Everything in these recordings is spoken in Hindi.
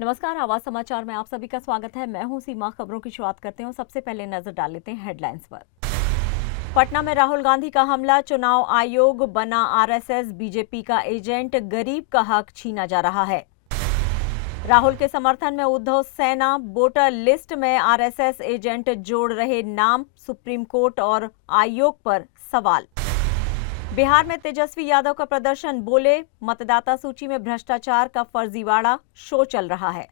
नमस्कार, आवाज समाचार में आप सभी का स्वागत है। मैं हूं सीमा। खबरों की शुरुआत करते हैं। सबसे पहले नजर डाल लेते हैं हेडलाइंस पर। पटना में राहुल गांधी का हमला, चुनाव आयोग बना आरएसएस बीजेपी का एजेंट, गरीब का हक छीना जा रहा है। राहुल के समर्थन में उद्धव सेना, वोटर लिस्ट में आरएसएस एजेंट जोड़ रहे नाम, सुप्रीम कोर्ट और आयोग पर सवाल। बिहार में तेजस्वी यादव का प्रदर्शन, बोले मतदाता सूची में भ्रष्टाचार का फर्जीवाड़ा शो चल रहा है।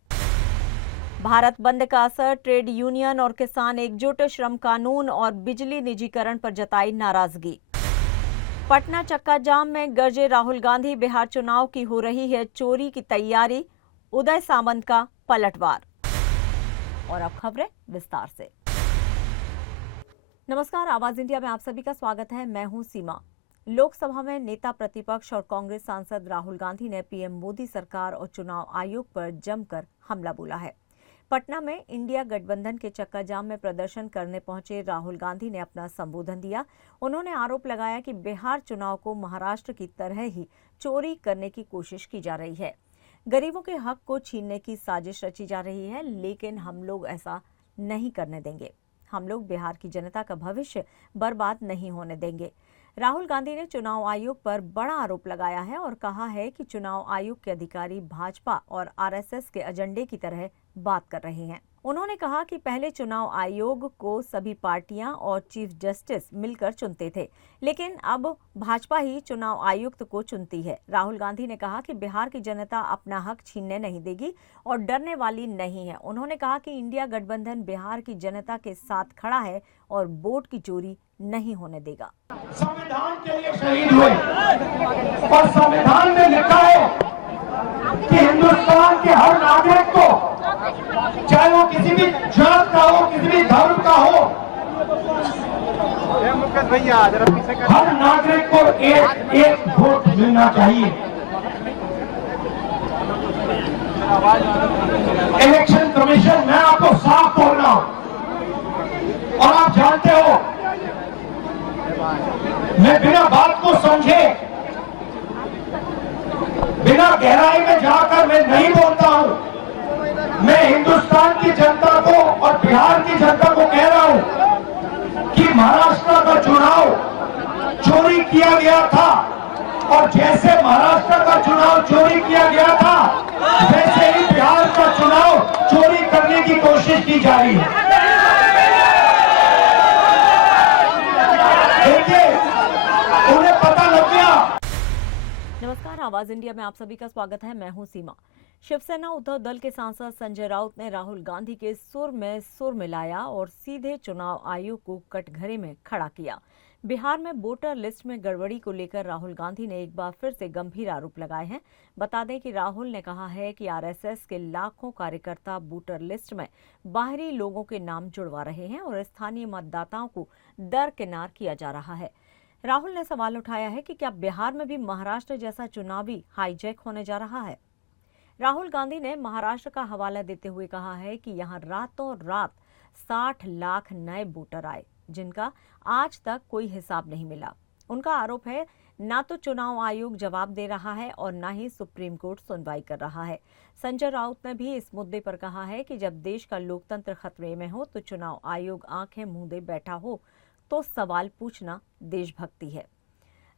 भारत बंद का असर, ट्रेड यूनियन और किसान एकजुट, श्रम कानून और बिजली निजीकरण पर जताई नाराजगी। पटना चक्का जाम में गरजे राहुल गांधी, बिहार चुनाव की हो रही है चोरी की तैयारी, उदय सामंत का पलटवार। और अब खबरें विस्तार से। नमस्कार, आवाज इंडिया में आप सभी का स्वागत है। मैं हूं सीमा। लोकसभा में नेता प्रतिपक्ष और कांग्रेस सांसद राहुल गांधी ने पीएम मोदी सरकार और चुनाव आयोग पर जमकर हमला बोला है। पटना में इंडिया गठबंधन के चक्का जाम में प्रदर्शन करने पहुंचे राहुल गांधी ने अपना संबोधन दिया। उन्होंने आरोप लगाया कि बिहार चुनाव को महाराष्ट्र की तरह ही चोरी करने की कोशिश की जा रही है। गरीबों के हक को छीनने की साजिश रची जा रही है, लेकिन हम लोग ऐसा नहीं करने देंगे। हम लोग बिहार की जनता का भविष्य बर्बाद नहीं होने देंगे। राहुल गांधी ने चुनाव आयोग पर बड़ा आरोप लगाया है और कहा है कि चुनाव आयोग के अधिकारी भाजपा और आरएसएस के एजेंडे की तरह बात कर रहे हैं। उन्होंने कहा कि पहले चुनाव आयोग को सभी पार्टियां और चीफ जस्टिस मिलकर चुनते थे, लेकिन अब भाजपा ही चुनाव आयुक्त को चुनती है। राहुल गांधी ने कहा कि बिहार की जनता अपना हक छीनने नहीं देगी और डरने वाली नहीं है। उन्होंने कहा कि इंडिया गठबंधन बिहार की जनता के साथ खड़ा है और वोट की चोरी नहीं होने देगा। संविधान के लिए शहीद हुए और संविधान में लिखा है कि हिंदुस्तान के हर नागरिक को, चाहे वो किसी भी जात का हो, किसी भी धर्म का हो, हर नागरिक को एक एक वोट मिलना चाहिए। इलेक्शन कमीशन, मैं आपको साफ बोल रहा हूं और आप जानते हो, मैं बिना बात को समझे, बिना गहराई में जाकर मैं नहीं बोलता हूं। मैं हिंदुस्तान की जनता को और बिहार की जनता को कह रहा हूं कि महाराष्ट्र का चुनाव चोरी किया गया था और जैसे महाराष्ट्र का चुनाव चोरी किया गया था, वैसे ही बिहार का चुनाव चोरी करने की कोशिश की जा रही है। उन्हें पता लग गया। नमस्कार, आवाज इंडिया में आप सभी का स्वागत है। मैं हूं सीमा। शिवसेना उद्धव दल के सांसद संजय राउत ने राहुल गांधी के सुर में सुर मिलाया और सीधे चुनाव आयोग को कटघरे में खड़ा किया। बिहार में वोटर लिस्ट में गड़बड़ी को लेकर राहुल गांधी ने एक बार फिर से गंभीर आरोप लगाए हैं। बता दें कि राहुल ने कहा है कि आरएसएस के लाखों कार्यकर्ता वोटर लिस्ट में बाहरी लोगों के नाम जुड़वा रहे हैं और स्थानीय मतदाताओं को दरकिनार किया जा रहा है। राहुल ने सवाल उठाया है कि क्या बिहार में भी महाराष्ट्र जैसा चुनावी हाईजैक होने जा रहा है। राहुल गांधी ने महाराष्ट्र का हवाला देते हुए कहा है कि यहां रातों रात 60 लाख नए वोटर आए, जिनका आज तक कोई हिसाब नहीं मिला। उनका आरोप है ना तो चुनाव आयोग जवाब दे रहा है और ना ही सुप्रीम कोर्ट सुनवाई कर रहा है। संजय राउत ने भी इस मुद्दे पर कहा है कि जब देश का लोकतंत्र खतरे में हो तो चुनाव आयोग आंखें मूंदे बैठा हो तो सवाल पूछना देशभक्ति है।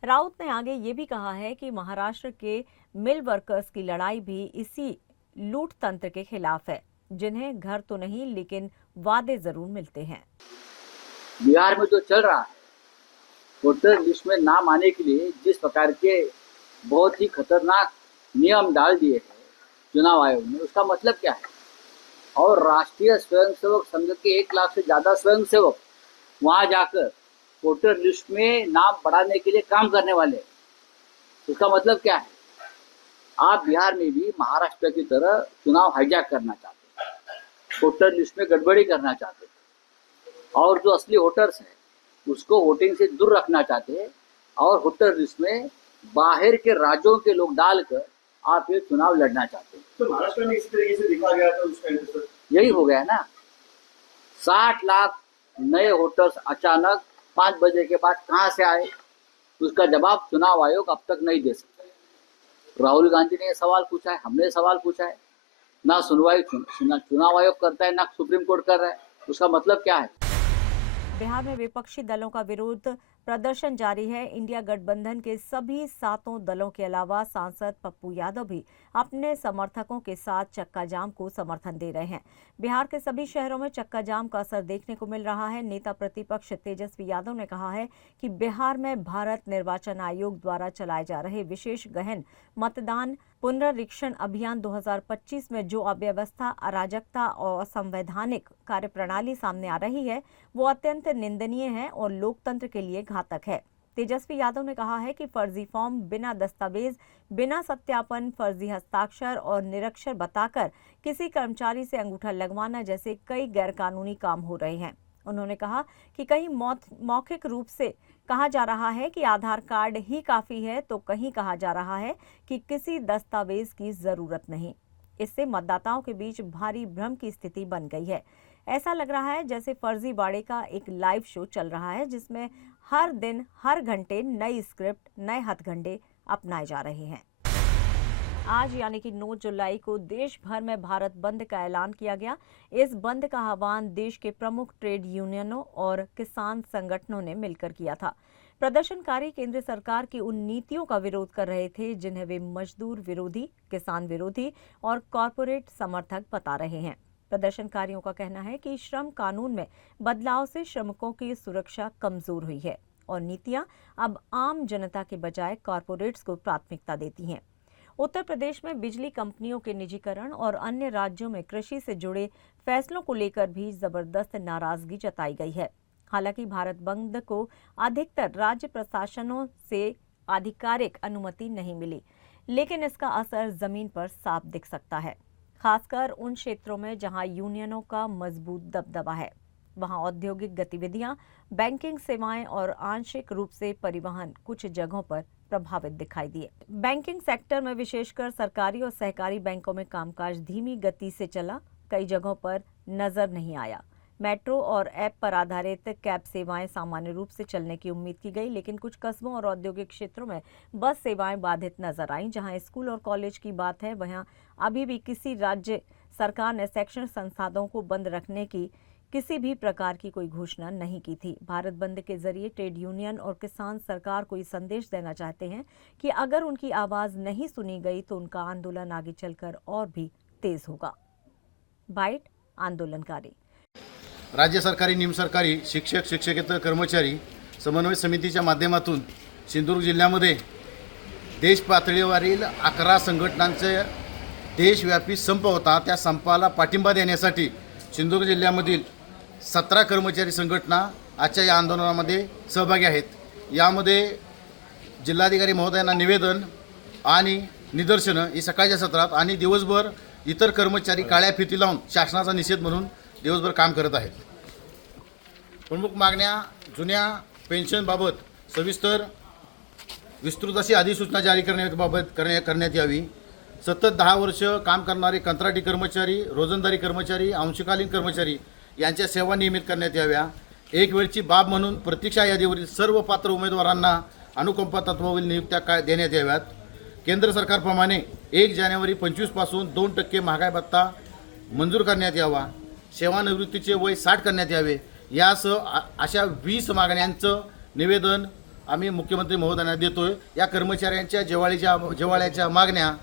राउत ने आगे ये भी कहा है कि महाराष्ट्र के मिल वर्कर्स की लड़ाई भी इसी लूट तंत्र के खिलाफ है, जिन्हें घर तो नहीं लेकिन वादे जरूर मिलते हैं। बिहार में जो चल रहा है, वोटर लिस्ट में नाम आने के लिए जिस प्रकार के बहुत ही खतरनाक नियम डाल दिए हैं चुनाव आयोग ने, उसका मतलब क्या है। और राष्ट्रीय स्वयंसेवक संघ के 1 लाख से ज्यादा स्वयंसेवक वहां जाकर वोटर लिस्ट में नाम बढ़ाने के लिए काम करने वाले, उसका मतलब क्या है। आप बिहार में भी महाराष्ट्र की तरह चुनाव हाईजैक करना चाहते हैं, वोटर लिस्ट में गड़बड़ी करना चाहते हैं और जो असली वोटर्स हैं उसको वोटिंग से दूर रखना चाहते हैं और वोटर लिस्ट में बाहर के राज्यों के लोग डालकर आप ये चुनाव लड़ना चाहते हैं। तो महाराष्ट्र में इसी तरीके से देखा गया था उस टाइम पे, यही हो गया ना। 60 लाख नए वोटर्स अचानक 5 बजे के बाद कहां से आए, उसका जवाब चुनाव आयोग अब तक नहीं दे सकता। राहुल गांधी ने सवाल पूछा है, हमने सवाल पूछा है ना सुनवाई चुनाव आयोग करता है, ना सुप्रीम कोर्ट कर रहा है। उसका मतलब क्या है? बिहार में विपक्षी दलों का विरोध प्रदर्शन जारी है। इंडिया गठबंधन के सभी 7 दलों के अलावा सांसद पप्पू यादव भी अपने समर्थकों के साथ चक्का जाम को समर्थन दे रहे हैं। बिहार के सभी शहरों में चक्का जाम का असर देखने को मिल रहा है। नेता प्रतिपक्ष तेजस्वी यादव ने कहा है कि बिहार में भारत निर्वाचन आयोग द्वारा चलाए जा रहे विशेष गहन मतदान पुनरीक्षण अभियान 2025 में जो अव्यवस्था, अराजकता और असंवैधानिक कार्यप्रणाली सामने आ रही है वो अत्यंत निंदनीय है और लोकतंत्र के लिए घातक है। तेजस्वी यादव ने कहा है कि फर्जी फॉर्म, बिना दस्तावेज, बिना सत्यापन, फर्जी हस्ताक्षर और निरक्षर बताकर किसी कर्मचारी से अंगूठा लगवाना जैसे कई गैरकानूनी काम हो रहे हैं। उन्होंने कहा कि कहीं मौखिक रूप से कहा जा रहा है कि आधार कार्ड ही काफी है, तो कहीं कहा जा रहा है कि किसी दस्तावेज की जरूरत नहीं। इससे मतदाताओं के बीच भारी भ्रम की स्थिति बन गई है। ऐसा लग रहा है जैसे फर्जीवाड़े का एक लाइव शो चल रहा है जिसमें हर दिन हर घंटे नई स्क्रिप्ट, नए हथकंडे अपनाए जा रहे हैं। आज यानी कि 9 जुलाई को देश भर में भारत बंद का ऐलान किया गया। इस बंद का आह्वान देश के प्रमुख ट्रेड यूनियनों और किसान संगठनों ने मिलकर किया था। प्रदर्शनकारी केंद्र सरकार की उन नीतियों का विरोध कर रहे थे जिन्हें वे मजदूर विरोधी, किसान विरोधी और कॉरपोरेट समर्थक बता रहे हैं। प्रदर्शनकारियों का कहना है कि श्रम कानून में बदलाव से श्रमिकों की सुरक्षा कमजोर हुई है और नीतियां अब आम जनता के बजाय कॉरपोरेट्स को प्राथमिकता देती हैं। उत्तर प्रदेश में बिजली कंपनियों के निजीकरण और अन्य राज्यों में कृषि से जुड़े फैसलों को लेकर भी जबरदस्त नाराजगी जताई गई है। हालांकि भारत बंद को अधिकतर राज्य प्रशासनों से आधिकारिक अनुमति नहीं मिली, लेकिन इसका असर जमीन पर साफ दिख सकता है। खासकर उन क्षेत्रों में जहां यूनियनों का मजबूत दबदबा है, वहां औद्योगिक गतिविधियां, बैंकिंग सेवाएं और आंशिक रूप से परिवहन कुछ जगहों पर प्रभावित दिखाई दिए। बैंकिंग सेक्टर में विशेषकर सरकारी और सहकारी बैंकों में कामकाज धीमी गति से चला, कई जगहों पर नजर नहीं आया। मेट्रो और ऐप पर आधारित कैब सेवाएं सामान्य रूप से चलने की उम्मीद की गई, लेकिन कुछ कस्बों और औद्योगिक क्षेत्रों में बस सेवाएं बाधित नजर आईं। जहां स्कूल और कॉलेज की बात है, वहां अभी भी किसी राज्य सरकार ने शैक्षणिक संस्थानों को बंद रखने की किसी भी प्रकार की कोई घोषणा नहीं की थी। भारत बंद के जरिए ट्रेड यूनियन और किसान सरकार को ये संदेश देना चाहते हैं कि अगर उनकी आवाज नहीं सुनी गई तो उनका आंदोलन आगे चलकर और भी तेज होगा। बाइट आंदोलनकारी। राज्य सरकारी, निमसरकारी, शिक्षक, शिक्षकेतर कर्मचारी समन्वय समितीच्या माध्यमातून सिंधुदुर्ग जिल्ह्यामध्ये देश पातळीवरील 11 संघटनांचे देशव्यापी संप होता। त्या संपाला पाठिंबा देण्यासाठी सिंधुदुर्ग जिल्ह्यामधील 17 कर्मचारी संघटना आजच्या या आंदोलनामध्ये सहभागी आहेत। यामध्ये जिल्हाधिकारी महोदयांना निवेदन आणि निदर्शनं ही सकाळच्या सत्रात आणि दिवसभर इतर कर्मचारी काळ्या फिती लावून शासनाचा निषेध म्हणून दिवसभर काम करत आहेत। प्रमुख मागण्या जुन्या पेन्शनबाबत सविस्तर विस्तृत अशी अधिसूचना जारी करण्यात यावी। सतत 10 वर्ष काम करणारे कंत्राटी कर्मचारी, रोजंदारी कर्मचारी, अंशकालीन कर्मचारी यांच्या सेवा नियमित करण्यात याव्या। एक वेळची बाब म्हणून प्रतीक्षा यादीवरील सर्व पात्र उमेदवारांना अनुकंपा तत्वावरील नियुक्त्या देण्यात याव्यात। केंद्र सरकारप्रमाणे 1 जानेवारी 25 पासून 2% महागाई भत्ता मंजूर करण्यात यावा। सेवानिवृत्तीचे वय 60 करण्यात यावे। यासह अशा 20 मागण्यांचं निवेदन आम्ही मुख्यमंत्री महोदयांना देतोय। या कर्मचाऱ्यांच्या जिव्हाळ्याच्या मागण्या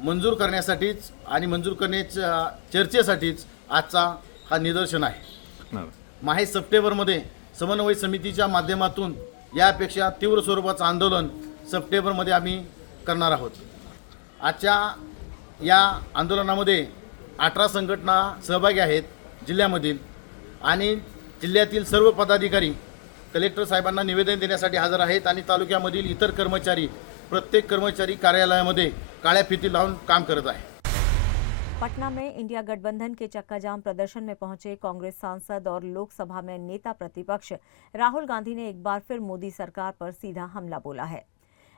मंजूर करण्यासाठीच आणि मंजूर करण्याच्या चर्चेसाठीच आजचा हा निदर्शन आहे। माहे सप्टेंबरमध्ये समन्वय समितीच्या माध्यमातून यापेक्षा तीव्र स्वरूपाचं आंदोलन सप्टेंबरमध्ये आम्ही करणार आहोत। आजच्या या आंदोलनामध्ये 18 संघटना सहभागी आहेत जिल्ह्यामधील आणि जिल्ह्यातील सर्व पदाधिकारी कलेक्टर साहेबांना निवेदन देण्यासाठी हजर आहेत आणि तालुक्यामधील इतर कर्मचारी प्रत्येक कर्मचारी कार्यालयामध्ये काळ्या फिती लावून काम करत आहे। पटना में इंडिया गठबंधन के चक्का जाम प्रदर्शन में पहुंचे कांग्रेस सांसद और लोकसभा में नेता प्रतिपक्ष राहुल गांधी ने एक बार फिर मोदी सरकार पर सीधा हमला बोला है।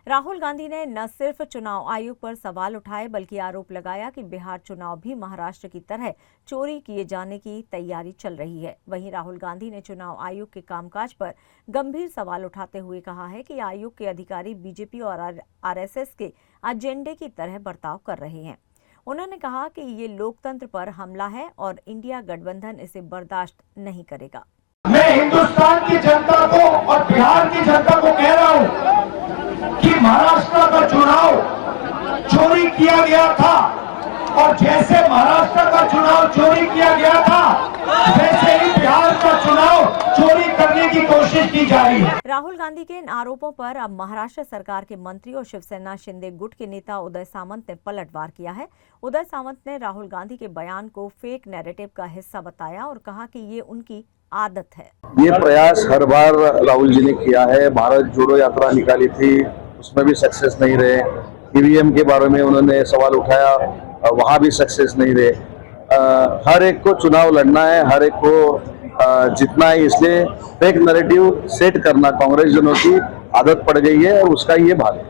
राहुल गांधी ने न सिर्फ चुनाव आयोग पर सवाल उठाए बल्कि आरोप लगाया कि बिहार चुनाव भी महाराष्ट्र की तरह चोरी किए जाने की तैयारी चल रही है। वहीं राहुल गांधी ने चुनाव आयोग के कामकाज पर गंभीर सवाल उठाते हुए कहा है कि आयोग के अधिकारी बीजेपी और आरएसएस के एजेंडे की तरह बर्ताव कर रहे हैं। उन्होंने कहा कि ये लोकतंत्र पर हमला है और इंडिया गठबंधन इसे बर्दाश्त नहीं करेगा। मैं हिंदुस्तान की जनता को और बिहार की जनता को कह रहा हूं कि महाराष्ट्र का चुनाव चोरी किया गया था और जैसे महाराष्ट्र का चुनाव चोरी किया गया था वैसे ही बिहार का चुनाव चोरी करने की कोशिश की जा रही है। राहुल गांधी के इन आरोपों पर अब महाराष्ट्र सरकार के मंत्री और शिवसेना शिंदे गुट के नेता उदय सामंत ने पलटवार किया है। उदय सामंत ने राहुल गांधी के बयान को फेक नैरेटिव का हिस्सा बताया और कहा कि ये उनकी आदत है। ये प्रयास हर बार राहुल जी ने किया है। भारत जोड़ो यात्रा निकाली थी, उसमें भी सक्सेस नहीं रहे। ईवीएम के बारे में उन्होंने सवाल उठाया, वहां भी सक्सेस नहीं रहे। हर एक को चुनाव लड़ना है, हर एक को जीतना है, इसलिए फेक नैरेटिव सेट करना कांग्रेस जनों की आदत पड़ गई है और उसका ये भाग है।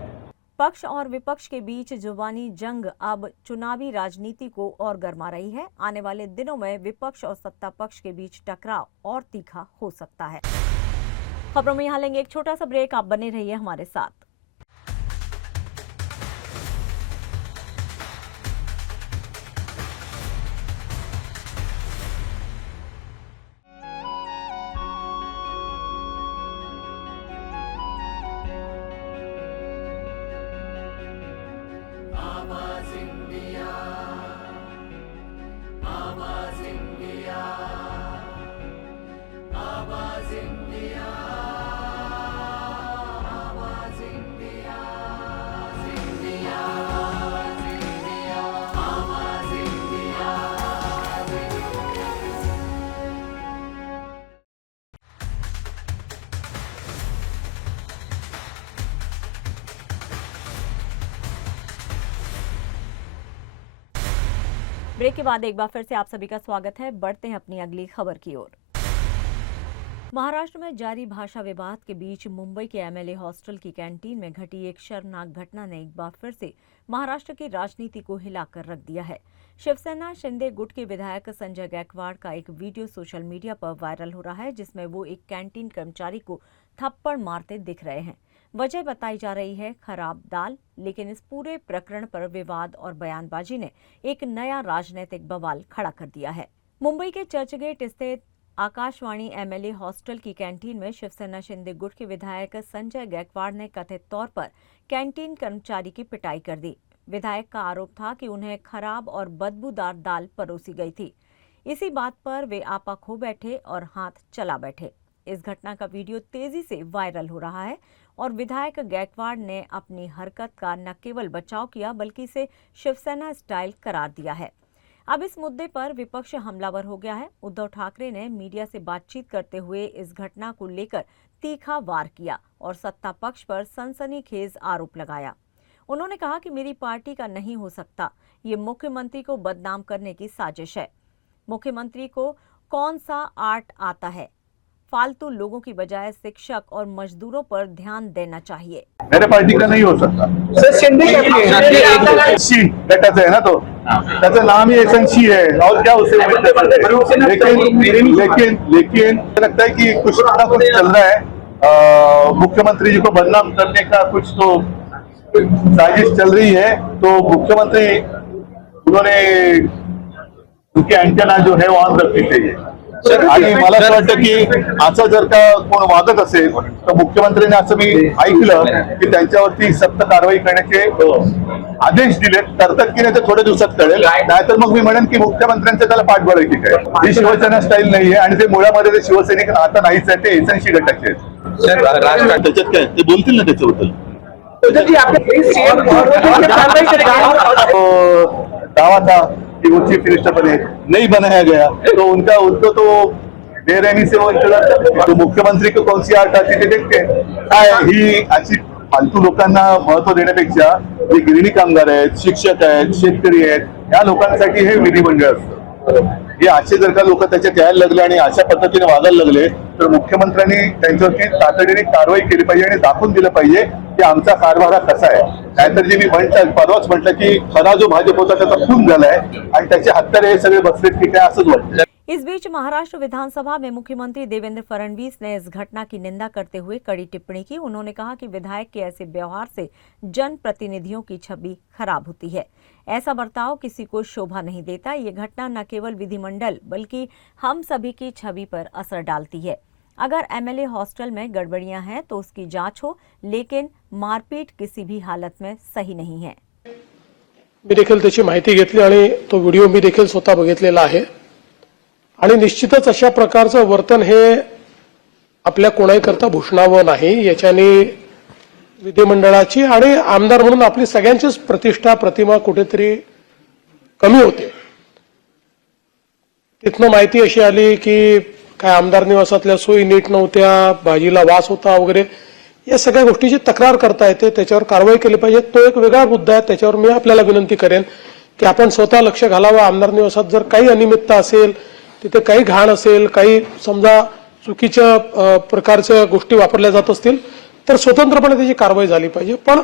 पक्ष और विपक्ष के बीच जुबानी जंग अब चुनावी राजनीति को और गरमा रही है। आने वाले दिनों में विपक्ष और सत्ता पक्ष के बीच टकराव और तीखा हो सकता है। खबरों में यहाँ लेंगे एक छोटा सा ब्रेक, आप बने रहिए हमारे साथ। ब्रेक के बाद एक बार फिर से आप सभी का स्वागत है। बढ़ते हैं अपनी अगली खबर की ओर। महाराष्ट्र में जारी भाषा विवाद के बीच मुंबई के एमएलए हॉस्टल की कैंटीन में घटी एक शर्मनाक घटना ने एक बार फिर से महाराष्ट्र की राजनीति को हिलाकर रख दिया है। शिवसेना शिंदे गुट के विधायक संजय गायकवाड़ का एक वीडियो सोशल मीडिया पर वायरल हो रहा है, जिसमें वो एक कैंटीन कर्मचारी को थप्पड़ मारते दिख रहे हैं। वजह बताई जा रही है खराब दाल, लेकिन इस पूरे प्रकरण पर विवाद और बयानबाजी ने एक नया राजनीतिक बवाल खड़ा कर दिया है। मुंबई के चर्चगेट स्थित आकाशवाणी एमएलए हॉस्टल की कैंटीन में शिवसेना शिंदे गुट के विधायक संजय गायकवाड़ ने कथित तौर पर कैंटीन कर्मचारी की पिटाई कर दी। विधायक का आरोप था कि उन्हें खराब और बदबूदार दाल परोसी गई थी। इसी बात पर वे आपा खो बैठे और हाथ चला बैठे। इस घटना का वीडियो तेजी से वायरल हो रहा है और विधायक गायकवाड़ ने अपनी हरकत का न केवल बचाव किया बल्कि इसे शिवसेना स्टाइल करार दिया है। अब इस मुद्दे पर विपक्ष हमलावर हो गया है। उद्धव ठाकरे ने मीडिया से बातचीत करते हुए इस घटना को लेकर तीखा वार किया और सत्ता पक्ष पर सनसनीखेज आरोप लगाया। उन्होंने कहा कि मेरी पार्टी का नहीं हो सकता, ये मुख्यमंत्री को बदनाम करने की साजिश है। मुख्यमंत्री को कौन सा आर्ट आता है? फालतू लोगों की बजाय शिक्षक और मजदूरों पर ध्यान देना चाहिए। मेरे पार्टी का नहीं हो सकता। शी गटाचं आहे ना, तो त्याचं नाम ही एसएनसी है और क्या उसे लेकिन लगता है कि कुछ ना कुछ चल रहा है। मुख्यमंत्री जी को बदनाम करने का कुछ तो साजिश चल रही है। तो मुख्यमंत्री उन्होंने उनके एंटेना जो है वो ऑन रखनी चाहिए। आणि मला असं वाटतं की असं जर का कोण वागत असेल तर मुख्यमंत्र्यांनी असं मी ऐकलं की त्यांच्यावरती सक्त कारवाई करण्याचे आदेश दिले। करतात की नाही ते थोड्या दिवसात कळेल, नाहीतर मग मी म्हणेन की मुख्यमंत्र्यांचं त्याला पाठबळ की काय। ही शिवसेना स्टाईल नाहीये आणि ते मुळामध्ये ते शिवसैनिक आता नाहीच आहे, ते एसएनसी गटाचे आहेत। राजकारण त्याच्यात काय ते बोलतील ना त्याच्याबद्दल। दावा था कि वो चीफ मिनिस्टर बने, नहीं बनाया गया, तो उनको तो बेरहमी से वो इंतजार। तो मुख्यमंत्री को कौन सी आर्ट आती है देखते हैं। ही अशी फालतू लोकांना महत्व देण्यापेक्षा जे गिरणी कामगार आहेत, शिक्षक आहेत, शेतकरी आहेत, या लोकांसाठी हे विधिमंडळ असतं। हे असे जर का लोक त्याच्यात यायला लागले आणि अशा पद्धतीने वागायला लागले तर मुख्यमंत्र्यांनी त्यांच्यावरती तातडीने कारवाई केली पाहिजे आणि दाखवून दिलं पाहिजे की आमचा कारभार कसा आहे। नाहीतर जे मी परवाच म्हटलं की खरा जो भाजप होता त्याचा खून झालाय आणि त्याचे हत्यारे हे सगळे बसलेत की काय असंच वाटतं। इस बीच महाराष्ट्र विधानसभा में मुख्यमंत्री देवेंद्र फडणवीस ने इस घटना की निंदा करते हुए कड़ी टिप्पणी की। उन्होंने कहा कि विधायक के ऐसे व्यवहार से जनप्रतिनिधियों की छवि खराब होती है। ऐसा बर्ताव किसी को शोभा नहीं देता। ये घटना न केवल विधिमंडल बल्कि हम सभी की छवि पर असर डालती है। अगर एमएलए हॉस्टल में गड़बड़ियां हैं तो उसकी जांच हो, लेकिन मारपीट किसी भी हालत में सही नहीं है। मी देखील त्याची माहिती घेतली आणि तो व्हिडिओ मी देखील स्वतः बघितलेला आहे आणि निश्चितच अशा प्रकारचं वर्तन हे आपल्या कोणाहीकरता भूषणावं नाही। याच्याने विधिमंडळाची आणि आमदार म्हणून आपली सगळ्यांचीच प्रतिष्ठा प्रतिमा कुठेतरी कमी होते। तिथनं माहिती अशी आली की काय आमदार निवासातल्या सोयी नीट नव्हत्या, भाजीला वास होता वगैरे, या सगळ्या गोष्टीची तक्रार करता येते, त्याच्यावर कारवाई केली पाहिजे। तो एक वेगळा मुद्दा आहे, त्याच्यावर मी आपल्याला विनंती करेन की आपण स्वतः लक्ष घालावं। आमदार निवासात जर काही अनियमितता असेल, तिथे काही घाण असेल, काही समजा चुकीच्या प्रकारच्या गोष्टी वापरल्या जात असतील तर स्वतंत्रपणे त्याची कारवाई झाली पाहिजे। पण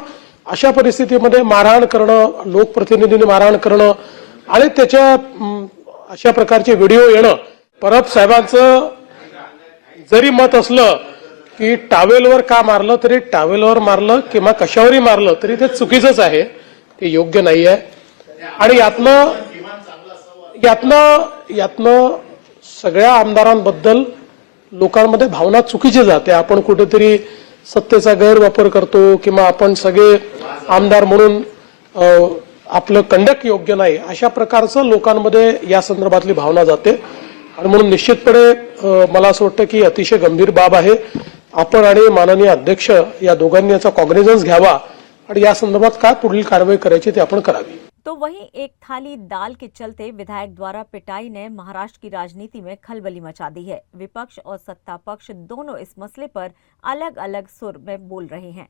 अशा परिस्थितीमध्ये मारहाण करणं, लोकप्रतिनिधींनी मारहाण करणं आणि त्याच्या अशा प्रकारचे व्हिडिओ येणं, परब साहेबांचं जरी मत असलं की टावेलवर का मारलं, तरी टावेलवर मारलं किंवा कशावरही मारलं तरी ते चुकीचंच आहे, ते योग्य नाही आहे। आणि यातनं सगळ्या आमदारांबद्दल लोकांमध्ये भावना चुकीची जाते। आपण कुठेतरी सत्तेचा गैरवापर करतो किंवा आपण सगळे आमदार म्हणून आपलं कंडक्ट योग्य नाही, अशा प्रकारचं लोकांमध्ये या संदर्भातली भावना जाते। आणि म्हणून निश्चितपणे मला असं वाटतं की अतिशय गंभीर बाब आहे। आपण आणि माननीय अध्यक्ष या दोघांनी याचा कॉग्निझन्स घ्यावा और या संदर्भात काय पुढील कारवाई करायची ते आपण करावी। तो वहीं एक थाली दाल के चलते विधायक द्वारा पिटाई ने महाराष्ट्र की राजनीति में खलबली मचा दी है। विपक्ष और सत्ता पक्ष दोनों इस मसले पर अलग अलग सुर में बोल रहे हैं।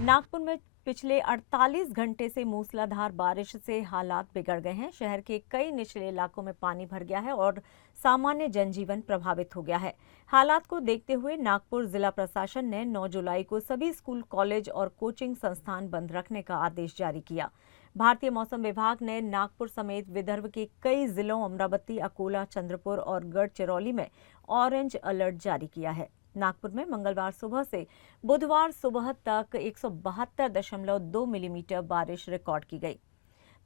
नागपुर में पिछले 48 घंटे से मूसलाधार बारिश से हालात बिगड़ गए हैं। शहर के कई निचले इलाकों में पानी भर गया है और सामान्य जनजीवन प्रभावित हो गया है। हालात को देखते हुए नागपुर जिला प्रशासन ने 9 जुलाई को सभी स्कूल, कॉलेज और कोचिंग संस्थान बंद रखने का आदेश जारी किया। भारतीय मौसम विभाग ने नागपुर समेत विदर्भ के कई जिलों अमरावती, अकोला, चंद्रपुर और गढ़चिरौली में ऑरेंज अलर्ट जारी किया है। नागपुर में मंगलवार सुबह से बुधवार सुबह तक 172.2 मिलीमीटर बारिश रिकॉर्ड की गई।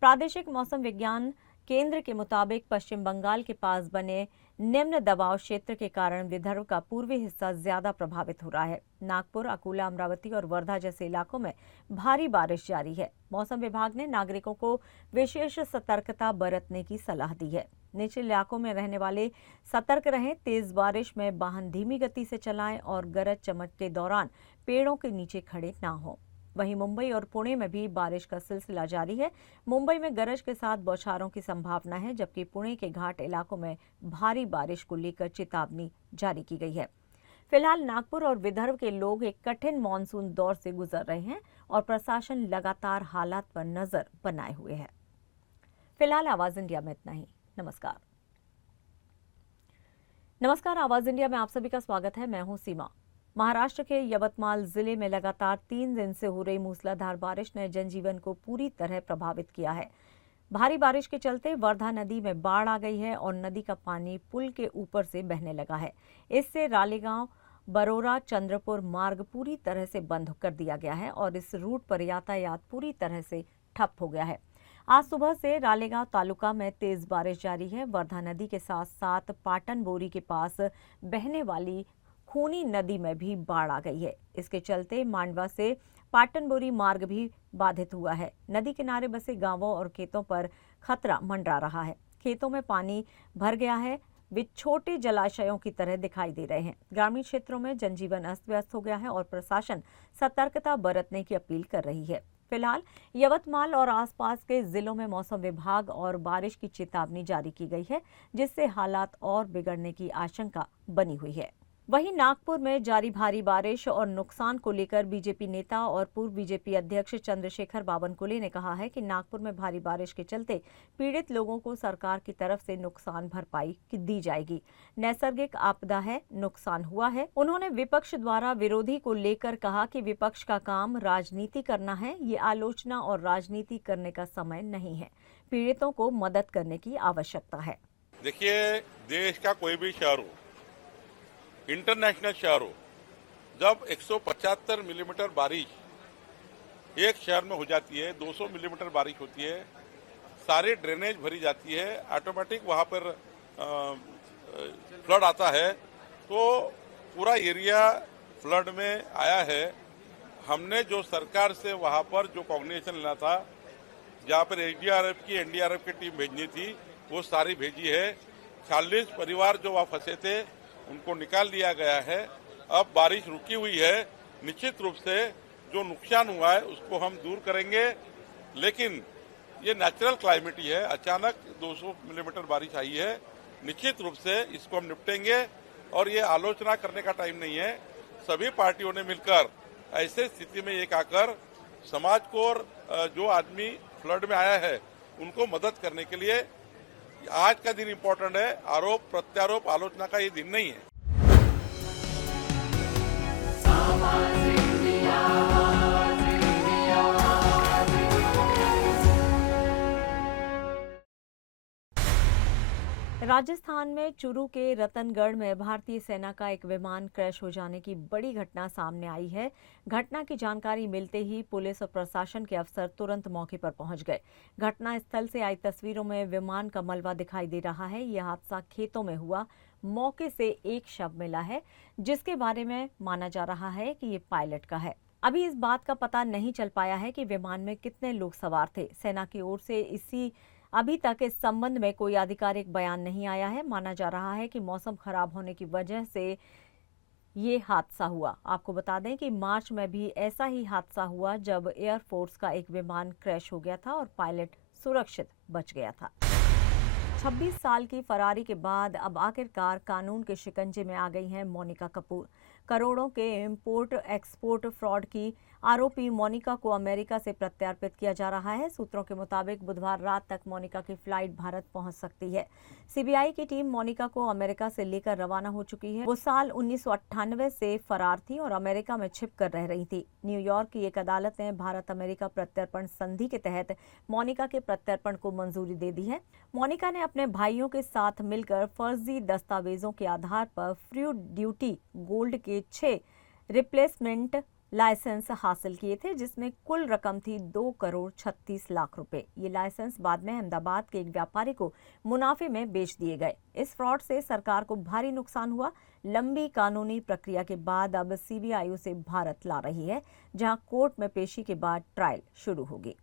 प्रादेशिक मौसम विज्ञान केंद्र के मुताबिक पश्चिम बंगाल के पास बने निम्न दबाव क्षेत्र के कारण विदर्भ का पूर्वी हिस्सा ज्यादा प्रभावित हो रहा है। नागपुर, अकोला, अमरावती और वर्धा जैसे इलाकों में भारी बारिश जारी है। मौसम विभाग ने नागरिकों को विशेष सतर्कता बरतने की सलाह दी है। निचले इलाकों में रहने वाले सतर्क रहें, तेज बारिश में वाहन धीमी गति से चलाएं और गरज चमक के दौरान पेड़ों के नीचे खड़े ना हों। वहीं मुंबई और पुणे में भी बारिश का सिलसिला जारी है। मुंबई में गरज के साथ बौछारों की संभावना है, जबकि पुणे के घाट इलाकों में भारी बारिश को लेकर चेतावनी जारी की गई है। फिलहाल नागपुर और विदर्भ के लोग एक कठिन मानसून दौर से गुजर रहे हैं और प्रशासन लगातार हालात पर नजर बनाए हुए है। फिलहाल आवाज इंडिया में इतना ही। नमस्कार, आवाज इंडिया में आप सभी का स्वागत है। मैं हूं सीमा। महाराष्ट्र के यवतमाल जिले में लगातार 3 दिन से हो रही मूसलाधार बारिश ने जनजीवन को पूरी तरह प्रभावित किया है। भारी बारिश के चलते वर्धा नदी में बाढ़ आ गई है और नदी का पानी पुल के ऊपर से बहने लगा है। इससे रालेगांव, बरोरा, चंद्रपुर मार्ग पूरी तरह से बंद कर दिया गया है और इस रूट पर यातायात पूरी तरह से ठप हो गया है। आज सुबह से रालेगांव तालुका में तेज बारिश जारी है। वर्धा नदी के साथ साथ पाटन बोरी के पास बहने वाली खूनी नदी में भी बाढ़ आ गई है। इसके चलते मांडवा से पाटनबोरी मार्ग भी बाधित हुआ है। नदी किनारे बसे गांवों और खेतों पर खतरा मंडरा रहा है। खेतों में पानी भर गया है, वे छोटे जलाशयों की तरह दिखाई दे रहे हैं। ग्रामीण क्षेत्रों में जनजीवन अस्त व्यस्त हो गया है और प्रशासन सतर्कता बरतने की अपील कर रही है। फिलहाल यवतमाल और आसपास के जिलों में मौसम विभाग और बारिश की चेतावनी जारी की गई है, जिससे हालात और बिगड़ने की आशंका बनी हुई है। वहीं नागपुर में जारी भारी बारिश और नुकसान को लेकर बीजेपी नेता और पूर्व बीजेपी अध्यक्ष चंद्रशेखर बावनकुले ने कहा है कि नागपुर में भारी बारिश के चलते पीड़ित लोगों को सरकार की तरफ से नुकसान भरपाई दी जाएगी। नैसर्गिक आपदा है, नुकसान हुआ है। उन्होंने विपक्ष द्वारा विरोधी को लेकर कहा कि विपक्ष का काम राजनीति करना है, ये आलोचना और राजनीति करने का समय नहीं है। पीड़ितों को मदद करने की आवश्यकता है। देखिए, देश का कोई भी शहर हो, इंटरनेशनल शहर हो, जब 175 मिलीमीटर बारिश एक शहर में हो जाती है, 200 मिलीमीटर बारिश होती है, सारी ड्रेनेज भरी जाती है, ऑटोमेटिक वहाँ पर फ्लड आता है, तो पूरा एरिया फ्लड में आया है। हमने जो सरकार से वहाँ पर जो कॉग्निशन लेना था, जहाँ पर एसडीआरएफ की एनडीआरएफ की टीम भेजनी थी, वो सारी भेजी है। 40 परिवार जो वहाँ फंसे थे उनको निकाल दिया गया है। अब बारिश रुकी हुई है, निश्चित रूप से जो नुकसान हुआ है उसको हम दूर करेंगे, लेकिन ये नेचुरल क्लाइमेट ही है। अचानक 200 मिलीमीटर बारिश आई है, निश्चित रूप से इसको हम निपटेंगे और ये आलोचना करने का टाइम नहीं है। सभी पार्टियों ने मिलकर ऐसे स्थिति में एक आकर समाज को और जो आदमी फ्लड में आया है उनको मदद करने के लिए आज का दिन इम्पोर्टेंट है। आरोप प्रत्यारोप आलोचना का ये दिन नहीं है। राजस्थान में चूरू के रतनगढ़ में भारतीय सेना का एक विमान क्रैश हो जाने की बड़ी घटना सामने आई है। घटना की जानकारी मिलते ही पुलिस और प्रशासन के अफसर तुरंत मौके पर पहुंच गए। घटना स्थल से आई तस्वीरों में विमान का मलबा दिखाई दे रहा है। यह हादसा खेतों में हुआ। मौके से एक शव मिला है, जिसके बारे में माना जा रहा है कि ये पायलट का है। अभी इस बात का पता नहीं चल पाया है कि विमान में कितने लोग सवार थे। सेना की ओर से अभी तक इस संबंध में कोई आधिकारिक बयान नहीं आया है। माना जा रहा है कि मौसम खराब होने की वजह से ये हादसा हुआ। आपको बता दें कि मार्च में भी ऐसा ही हादसा हुआ, जब एयरफोर्स का एक विमान क्रैश हो गया था और पायलट सुरक्षित बच गया था। 26 साल की फरारी के बाद अब आखिरकार कानून के शिकंजे में आ गई हैं मोनिका कपूर। करोड़ों के इंपोर्ट एक्सपोर्ट फ्रॉड की आरोपी मोनिका को अमेरिका से प्रत्यार्पित किया जा रहा है। सूत्रों के मुताबिक बुधवार रात तक मोनिका की फ्लाइट भारत पहुंच सकती है। सीबीआई की टीम मोनिका को अमेरिका से लेकर रवाना हो चुकी है। वो साल 1998 से फरार थी और अमेरिका में छिप कर रह रही थी। न्यूयॉर्क की एक अदालत ने भारत अमेरिका प्रत्यर्पण संधि के तहत मोनिका के प्रत्यर्पण को मंजूरी दे दी है। मोनिका ने अपने भाइयों के साथ मिलकर फर्जी दस्तावेजों के आधार पर फ्री ड्यूटी गोल्ड के 6 रिप्लेसमेंट लाइसेंस हासिल किए थे, जिसमें कुल रकम थी 2 करोड़ 36 लाख रुपए। ये लाइसेंस बाद में अहमदाबाद के एक व्यापारी को मुनाफे में बेच दिए गए। इस फ्रॉड से सरकार को भारी नुकसान हुआ। लंबी कानूनी प्रक्रिया के बाद अब सीबीआई उसे भारत ला रही है, जहां कोर्ट में पेशी के बाद ट्रायल शुरू होगी।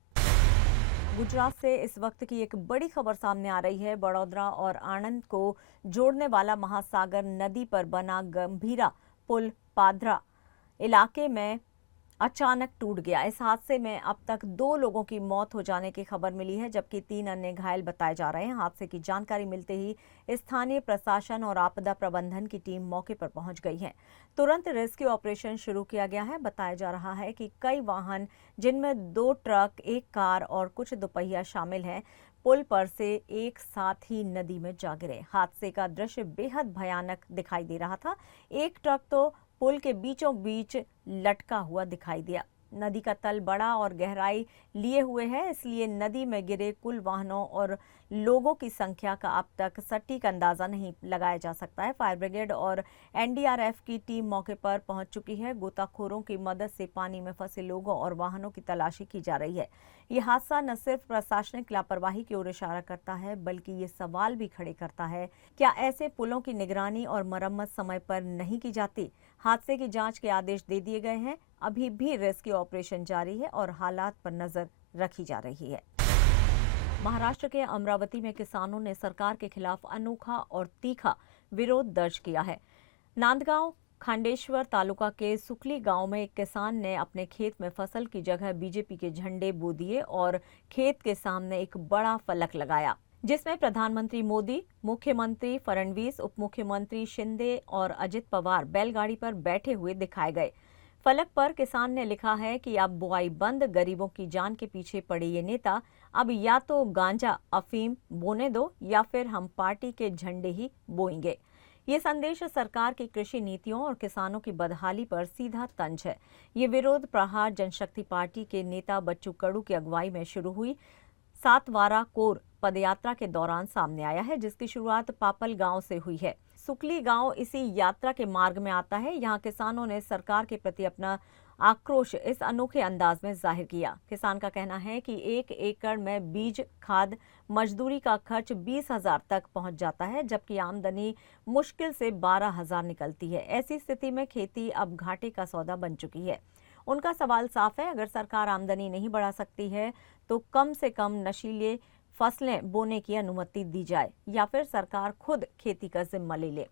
गुजरात से इस वक्त की एक बड़ी खबर सामने आ रही है। बड़ौदा और आणंद को जोड़ने वाला महासागर नदी पर बना गंभीरा पुल पादरा इलाके में अचानक टूट गया। इस हादसे में अब तक 2 लोगों की मौत हो जाने की खबर मिली है, जबकि 3 अन्य घायल बताए जा रहे हैं। हादसे की जानकारी मिलते ही स्थानीय प्रशासन और आपदा प्रबंधन की टीम मौके पर पहुंच गई है। तुरंत रेस्क्यू ऑपरेशन शुरू किया गया है। बताया जा रहा है कि कई वाहन, जिनमें 2 ट्रक, 1 कार और कुछ दोपहिया शामिल हैं, पुल पर से एक साथ ही नदी में जा गिरे। हादसे का दृश्य बेहद भयानक दिखाई दे रहा था। एक ट्रक तो पुल के बीचों बीच लटका हुआ दिखाई दिया। नदी का तल बड़ा और गहराई लिए हुए है, इसलिए नदी में गिरे कुल वाहनों और लोगों की संख्या का अब तक सटीक अंदाजा नहीं लगाया जा सकता है। फायर ब्रिगेड और एनडीआरएफ की टीम मौके पर पहुंच चुकी है। गोताखोरों की मदद से पानी में फंसे लोगों और वाहनों की तलाशी की जा रही है। ये हादसा न सिर्फ प्रशासनिक लापरवाही की ओर इशारा करता है, बल्कि ये सवाल भी खड़े करता है, क्या ऐसे पुलों की निगरानी और मरम्मत समय पर नहीं की जाती? हादसे की जांच के आदेश दे दिए गए हैं। अभी भी रेस्क्यू ऑपरेशन जारी है और हालात पर नजर रखी जा रही है। महाराष्ट्र के अमरावती में किसानों ने सरकार के खिलाफ अनोखा और तीखा विरोध दर्ज किया है। नांदगांव खांडेश्वर तालुका के सुकली गांव में एक किसान ने अपने खेत में फसल की जगह बीजेपी के झंडे बो दिए और खेत के सामने एक बड़ा फलक लगाया, जिसमें प्रधानमंत्री मोदी, मुख्यमंत्री फडणवीस, उप मुख्यमंत्री शिंदे और अजित पवार बैलगाड़ी पर बैठे हुए दिखाए गए। फलक पर किसान ने लिखा है कि अब बुआई बंद, गरीबों की जान के पीछे पड़े ये नेता अब या तो गांजा अफीम बोने दो या फिर हम पार्टी के झंडे ही बोएंगे। ये संदेश सरकार की कृषि नीतियों और किसानों की बदहाली पर सीधा तंज है। ये विरोध प्रहार जनशक्ति पार्टी के नेता बच्चू कडू की अगुवाई में शुरू हुई। 7 वारा कोर पदयात्रा के दौरान सामने आया है, जिसकी शुरुआत पापल गांव से हुई है। सुकली गांव इसी यात्रा के मार्ग में आता है। यहां किसानों ने सरकार के प्रति अपना आक्रोश इस अनोखे अंदाज में जाहिर किया। किसान का कहना है कि 1 एकड़ में बीज, खाद, मजदूरी का खर्च 20,000 तक पहुंच जाता है, जबकि आमदनी मुश्किल से 12,000 निकलती है। ऐसी स्थिति में खेती अब घाटे का सौदा बन चुकी है। उनका सवाल साफ है, अगर सरकार आमदनी नहीं बढ़ा सकती है तो कम से कम नशीले फसलें बोने की अनुमति दी जाए या फिर सरकार खुद खेती का जिम्मा ले ले।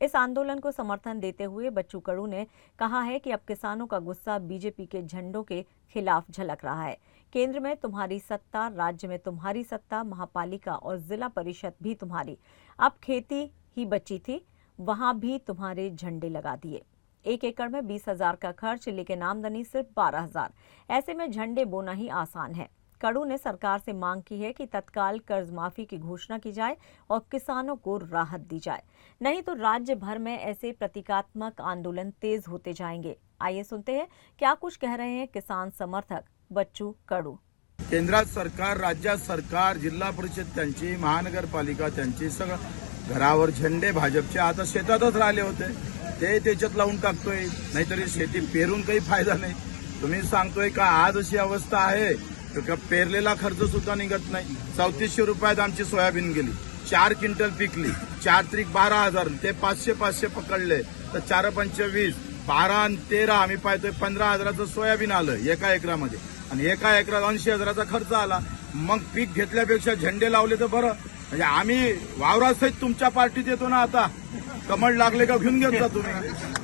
इस आंदोलन को समर्थन देते हुए बच्चू कडू ने कहा है कि अब किसानों का गुस्सा बीजेपी के झंडों के खिलाफ झलक रहा है। केंद्र में तुम्हारी सत्ता, राज्य में तुम्हारी सत्ता, महापालिका और जिला परिषद भी तुम्हारी। अब खेती ही बची थी, वहां भी तुम्हारे झंडे लगा दिए। 1 एकड़ में 20,000 का खर्च, लेकिन आमदनी सिर्फ 12,000। ऐसे में झंडे बोना ही आसान है। कडू ने सरकार से मांग की है कि तत्काल कर्ज माफी की घोषणा की जाए और किसानों को राहत दी जाए, नहीं तो राज्य भर में ऐसे प्रतीकात्मक आंदोलन तेज होते जाएंगे। आइए सुनते हैं क्या कुछ कह रहे हैं किसान समर्थक बच्चू कडू। केंद्रात सरकार, राज्यात सरकार, जिल्हा परिषद त्यांची, महानगरपालिका त्यांची, सगळं घरावर झेंडे भाजपचे आता शेतातच राहिले होते, ते त्याच्यात लावून टाकतोय, नाहीतरी शेती पेरून काही फायदा नाही। तुम्ही सांगतोय का आज अशी अवस्था आहे तर पेरलेला खर्च सुद्धा निघत नाही। 3400 रुपयात आमची सोयाबीन गेली, 4 क्विंटल पिकली, 4 त्रिक 12,000, ते 500 पकडले तर 4 पंच 20, 12 आणि 13 आम्ही पाहतोय 15,000चं सोयाबीन आलं एका एकरामध्ये आणि एका एकरात 80,000चा खर्च आला। मग पीक घेतल्यापेक्षा झेंडे लावले तर बरं, म्हणजे आम्ही वावरासहित तुमच्या पार्टीत येतो ना, आता कमळ लागले का घेऊन घेत जा तुम्ही।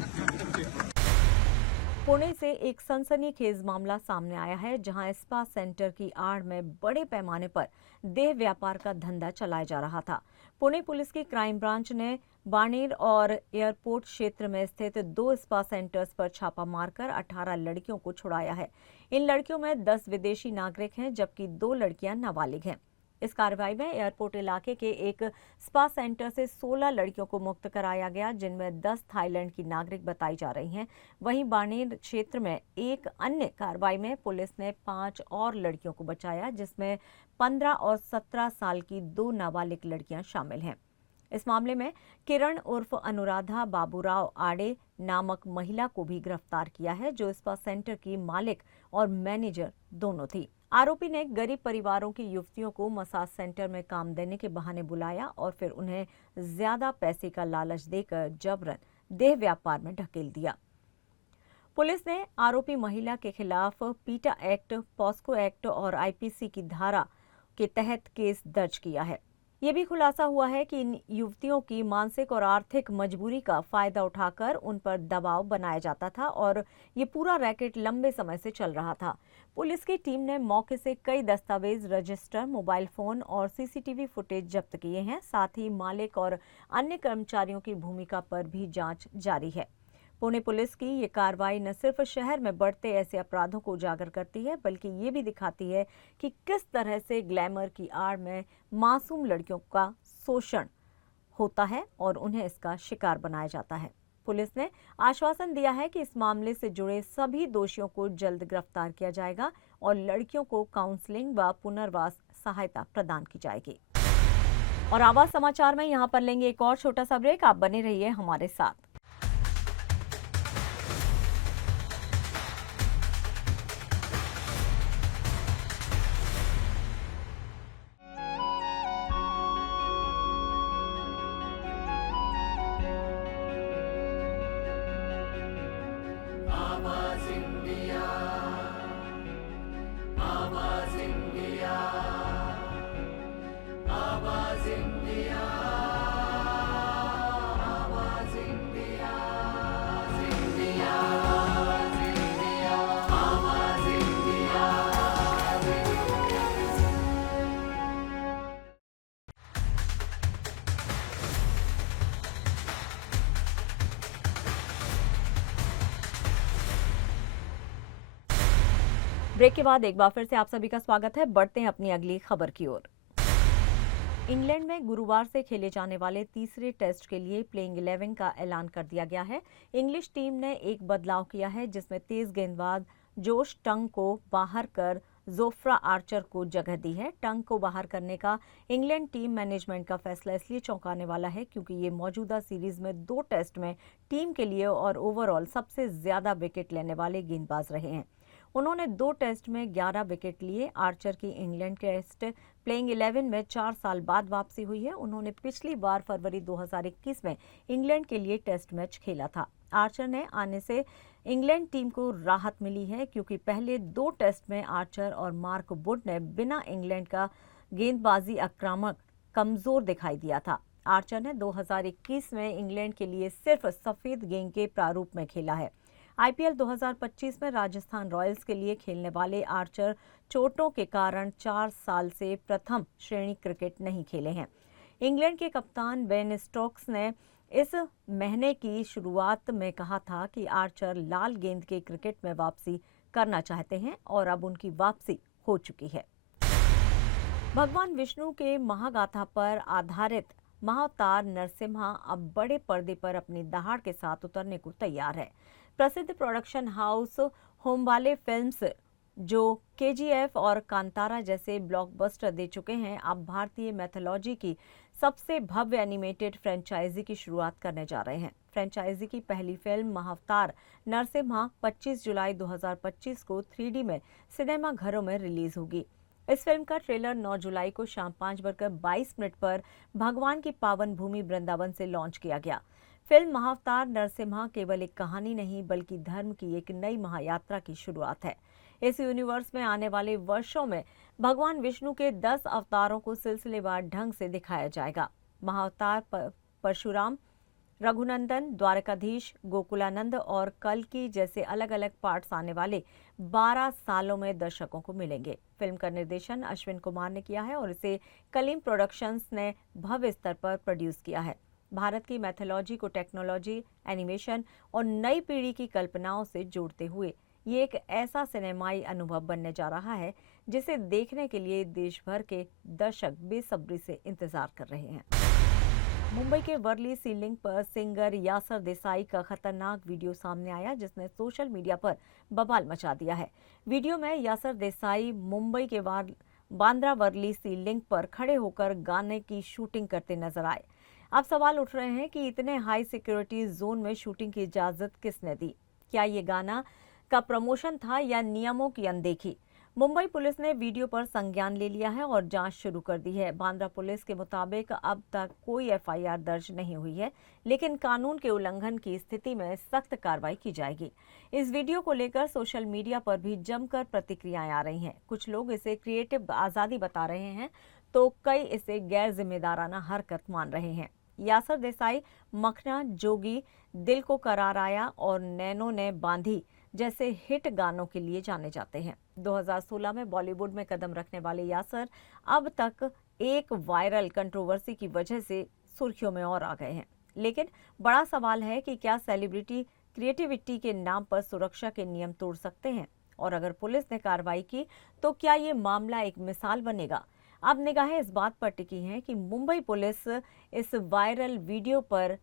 पुणे से एक सनसनीखेज मामला सामने आया है, जहां स्पा सेंटर की आड़ में बड़े पैमाने पर देह व्यापार का धंधा चलाया जा रहा था। पुणे पुलिस की क्राइम ब्रांच ने बाणेर और एयरपोर्ट क्षेत्र में स्थित 2 स्पा सेंटर्स पर छापा मारकर 18 लड़कियों को छुड़ाया है। इन लड़कियों में 10 विदेशी नागरिक हैं, जबकि 2 लड़कियां नाबालिग हैं। इस कार्रवाई में एयरपोर्ट इलाके के एक स्पा सेंटर से 16 लड़कियों को मुक्त कराया गया, जिनमें 10 थाईलैंड की नागरिक बताई जा रही हैं। वहीं बाणेर क्षेत्र में एक अन्य कार्रवाई में पुलिस ने 5 और लड़कियों को बचाया, जिसमें 15 और 17 साल की 2 नाबालिग लड़कियां शामिल हैं। इस मामले में किरण उर्फ अनुराधा बाबूराव आड़े नामक महिला को भी गिरफ्तार किया है, जो स्पा सेंटर की मालिक और मैनेजर दोनों थी। आरोपी ने गरीब परिवारों की युवतियों को मसाज सेंटर में काम देने के बहाने बुलाया और फिर उन्हें ज्यादा पैसे का लालच देकर जबरन देह व्यापार में ढकेल दिया। पुलिस ने आरोपी महिला के खिलाफ पीटा एक्ट, पॉस्को एक्ट और आईपीसी की धारा के तहत केस दर्ज किया है। ये भी खुलासा हुआ है कि इन युवतियों की मानसिक और आर्थिक मजबूरी का फायदा उठाकर उन पर दबाव बनाया जाता था और ये पूरा रैकेट लंबे समय से चल रहा था। पुलिस की टीम ने मौके से कई दस्तावेज, रजिस्टर, मोबाइल फोन और सीसीटीवी फुटेज जब्त किए हैं। साथ ही मालिक और अन्य कर्मचारियों की भूमिका पर भी जांच जारी है। पुणे पुलिस की ये कार्रवाई न सिर्फ शहर में बढ़ते ऐसे अपराधों को उजागर करती है, बल्कि ये भी दिखाती है कि किस तरह से ग्लैमर की आड़ में मासूम लड़कियों का शोषण होता है और उन्हें इसका शिकार बनाया जाता है। पुलिस ने आश्वासन दिया है कि इस मामले से जुड़े सभी दोषियों को जल्द गिरफ्तार किया जाएगा और लड़कियों को काउंसलिंग व पुनर्वास सहायता प्रदान की जाएगी। और आवाज समाचार में यहाँ पर लेंगे एक और छोटा सा ब्रेक। आप बने रहिए हमारे साथ। ब्रेक के बाद एक बार फिर से आप सभी का स्वागत है। बढ़ते हैं अपनी अगली खबर की ओर। इंग्लैंड में गुरुवार से खेले जाने वाले तीसरे टेस्ट के लिए प्लेइंग 11 का ऐलान कर दिया गया है। इंग्लिश टीम ने एक बदलाव किया है, जिसमें तेज गेंदबाज जोश टंग को बाहर कर जोफ्रा आर्चर को जगह दी है। टंग को बाहर करने का इंग्लैंड टीम मैनेजमेंट का फैसला इसलिए चौंकाने वाला है क्योंकि ये मौजूदा सीरीज में 2 टेस्ट में टीम के लिए और ओवरऑल सबसे ज्यादा विकेट लेने वाले गेंदबाज रहे हैं। उन्होंने 2 टेस्ट में 11 विकेट लिए। आर्चर की इंग्लैंड टेस्ट प्लेइंग 11 में 4 साल बाद वापसी हुई है। उन्होंने पिछली बार फरवरी 2021 में इंग्लैंड के लिए टेस्ट मैच खेला था। आर्चर ने आने से इंग्लैंड टीम को राहत मिली है क्योंकि पहले 2 टेस्ट में आर्चर और मार्क वुड ने बिना इंग्लैंड का गेंदबाजी आक्रामक कमजोर दिखाई दिया था। आर्चर ने 2021 में इंग्लैंड के लिए सिर्फ सफेद गेंद के प्रारूप में खेला है। आईपीएल 2025 में राजस्थान रॉयल्स के लिए खेलने वाले आर्चर चोटों के कारण 4 साल से प्रथम श्रेणी क्रिकेट नहीं खेले हैं। इंग्लैंड के कप्तान बेन स्टोक्स ने इस महीने की शुरुआत में कहा था कि आर्चर लाल गेंद के क्रिकेट में वापसी करना चाहते हैं और अब उनकी वापसी हो चुकी है। भगवान विष्णु के महागाथा पर आधारित महाअवतार नरसिम्हा अब बड़े पर्दे पर अपनी दहाड़ के साथ उतरने को तैयार है। प्रसिद्ध प्रोडक्शन हाउस होमवाले फिल्म्स, जो केजीएफ और कांतारा जैसे ब्लॉकबस्टर दे चुके हैं, अब भारतीय मैथोलॉजी की सबसे भव्य एनिमेटेड फ्रेंचाइजी की शुरुआत करने जा रहे हैं। फ्रेंचाइजी की पहली फिल्म महाअवतार नरसिम्हा 25 जुलाई 2025 को 3D में सिनेमा घरों में रिलीज होगी। इस फिल्म का ट्रेलर 9 जुलाई को शाम 5:22 पर भगवान की पावन भूमि वृंदावन से लॉन्च किया गया। फिल्म महाअवतार नरसिम्हा केवल एक कहानी नहीं बल्कि धर्म की एक नई महायात्रा की शुरुआत है। इस यूनिवर्स में आने वाले वर्षों में भगवान विष्णु के 10 अवतारों को सिलसिलेवार ढंग से दिखाया जाएगा। महाअवतार परशुराम, रघुनंदन, द्वारकाधीश, गोकुलानंद और कल्कि जैसे अलग अलग पार्ट्स आने वाले 12 सालों में दर्शकों को मिलेंगे। फिल्म का निर्देशन अश्विन कुमार ने किया है और इसे कलीम प्रोडक्शंस ने भव्य स्तर पर प्रोड्यूस किया है। भारत की मैथोलॉजी को टेक्नोलॉजी, एनिमेशन और नई पीढ़ी की कल्पनाओं से जोड़ते हुए ये एक ऐसा सिनेमाई अनुभव बनने जा रहा है जिसे देखने के लिए देश भर के दर्शक बेसब्री से इंतजार कर रहे हैं। मुंबई के वर्ली सी लिंक पर सिंगर यासर देसाई का खतरनाक वीडियो सामने आया जिसने सोशल मीडिया पर बवाल मचा दिया है। वीडियो में यासर देसाई मुंबई के बांद्रा वर्ली सी लिंक पर खड़े होकर गाने की शूटिंग करते नजर आए। अब सवाल उठ रहे हैं कि इतने हाई सिक्योरिटी जोन में शूटिंग की इजाजत किसने दी? क्या ये गाना का प्रमोशन था या नियमों की अनदेखी? मुंबई पुलिस ने वीडियो पर संज्ञान ले लिया है और जांच शुरू कर दी है। बांद्रा पुलिस के मुताबिक अब तक कोई एफआईआर दर्ज नहीं हुई है, लेकिन कानून के उल्लंघन की स्थिति में सख्त कार्रवाई की जाएगी। इस वीडियो को लेकर सोशल मीडिया पर भी जमकर प्रतिक्रियाएं आ रही हैं। कुछ लोग इसे क्रिएटिव आजादी बता रहे हैं तो कई इसे गैर जिम्मेदाराना हरकत मान रहे हैं। यासर देसाई मखना, जोगी, दिल को करार आया और नैनो ने बांधी जैसे हिट गानों के लिए जाने जाते हैं। 2016 में बॉलीवुड में कदम रखने वाले यासर अब तक एक वायरल कंट्रोवर्सी की वजह से सुर्खियों में और आ गए हैं। लेकिन बड़ा सवाल है कि क्या सेलिब्रिटी क्रिएटिविटी के नाम पर सुरक्षा के नियम तोड़ सकते हैं? और अगर पुलिस ने कार्रवाई की तो क्या ये मामला एक मिसाल बनेगा? अब निगाहें इस बात पर टिकी हैं कि मुंबई पुलिस इस वायरल वीडियो पर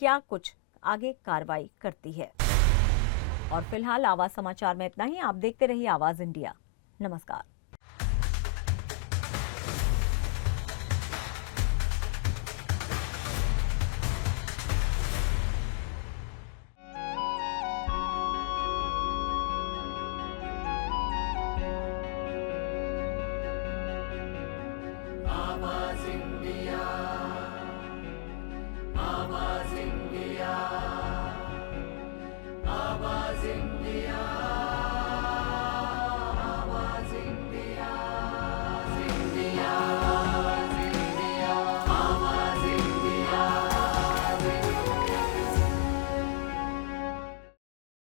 क्या कुछ आगे कार्रवाई करती है। और फिलहाल आवाज समाचार में इतना ही। आप देखते रहिए आवाज इंडिया। नमस्कार।